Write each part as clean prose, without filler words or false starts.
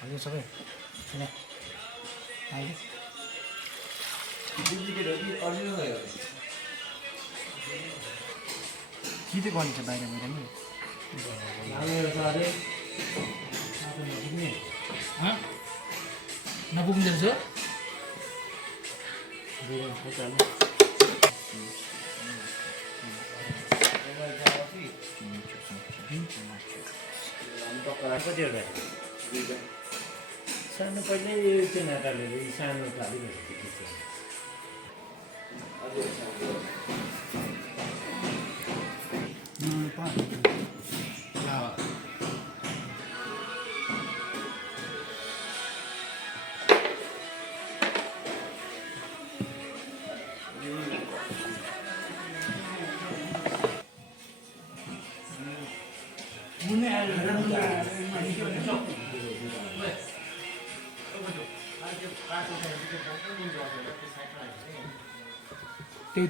हजुर सबै किन अहिले के चाहिँ गरिन्छ बाहिर मेरो नि नपुगिन्छ कतिवटा सानो पहिल्यै त्यो नाताले सानो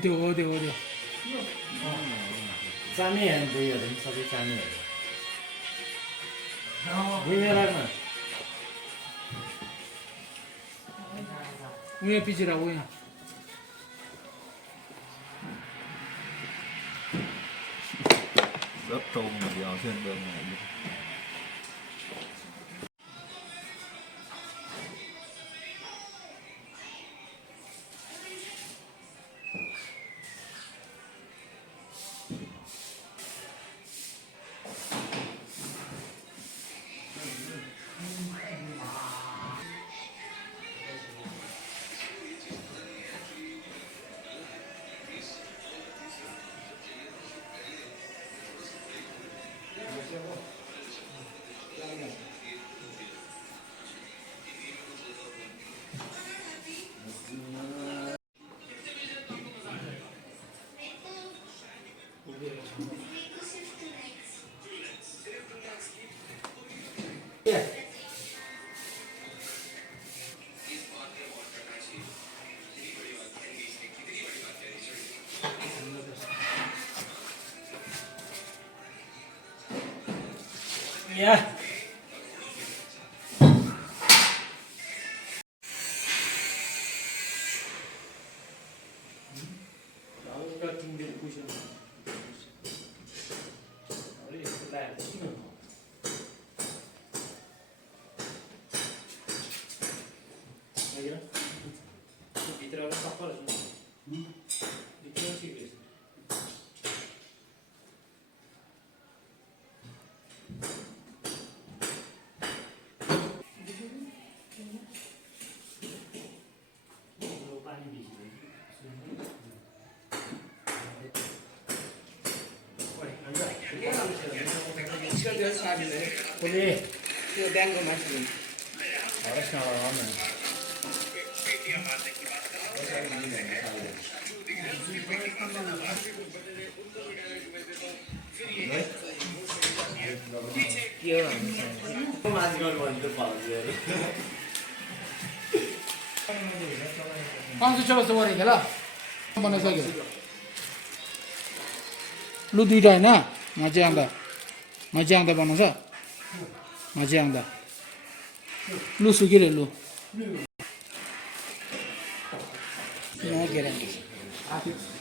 त्यो हो त्यो चामी दुईहरू पनि सबै चामीहरू बेलामा उयो पछि र उयो rất trâu mà dạo trên đường này Yeah. त्यो ड्याङको मान्छे पाउँछ चौस्तो गरेको ल बनाइसक्यो लु दुइटा होइन मान्छे आउँदा बनाउँछ मान्छे आउँदा लु सुकिरे लु यहाँ के